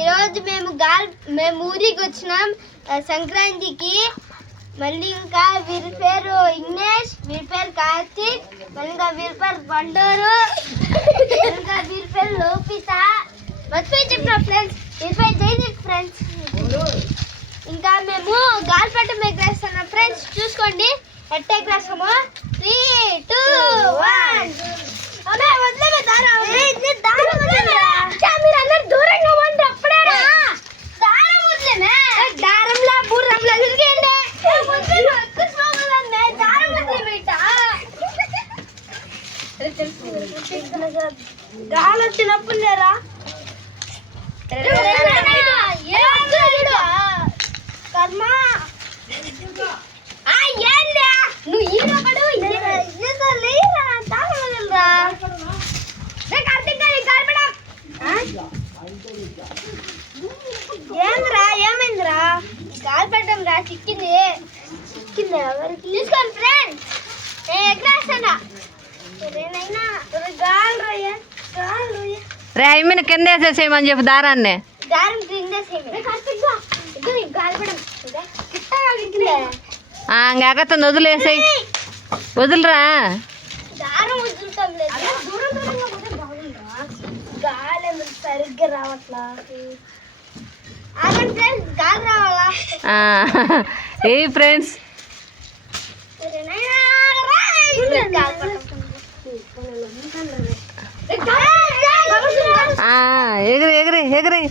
ఈరోజు మేము ఊరికి వచ్చినాం సంక్రాంతికి. మళ్ళీ ఇంకా వీరి పేరు విఘ్నేష్, వీరి పేరు కార్తీక్, మళ్ళీ ఇంకా వీరి పేరు బండూరు, ఇంకా వీరి పేరు లోపిత. మర్చిపోయి చెప్పిన ఫ్రెండ్స్, వీరి పేరు జైదీప్ ఫ్రెండ్స్. ఇంకా మేము గాలిపటం ఎగరేస్తున్నాం ఫ్రెండ్స్. చూసుకోండి ఎట్ట ఎగరేస్తామో. 3, 2, 1. మీరు అందరు దూరంగా ఉండి అప్పుడేనా దారం వదిలేనా? దారంలా బుర్రంలా తిరిగేయండి. గాలి వచ్చినప్పుడు లేరా కర్మ నువ్వు ఈడపడు ఏంద్రా ఏమైందిరా? గాలిపటం రా చిక్కింది ఎవరికి తీసుకోండి ఫ్రెండ్స్. ఎగ్రేస్తానా రే అమ్మిన కింద వేసేసేయమని చెప్పు దారాన్ని. దారం కిందేసేయమని గాలిపటం ఇంకెక్కతో వదిలేసాయి. వదులురా. దారం వదులుతాం లేదు. దూరం దూరంగా పోతే బాగుందా? గాలి సరిగ్గా రావట్లా. ఆగండి ఫ్రెండ్స్, గాలి రావాలా? ఏ ఫ్రెండ్స్ ఎగిరి ఎగిరి ఎగిరి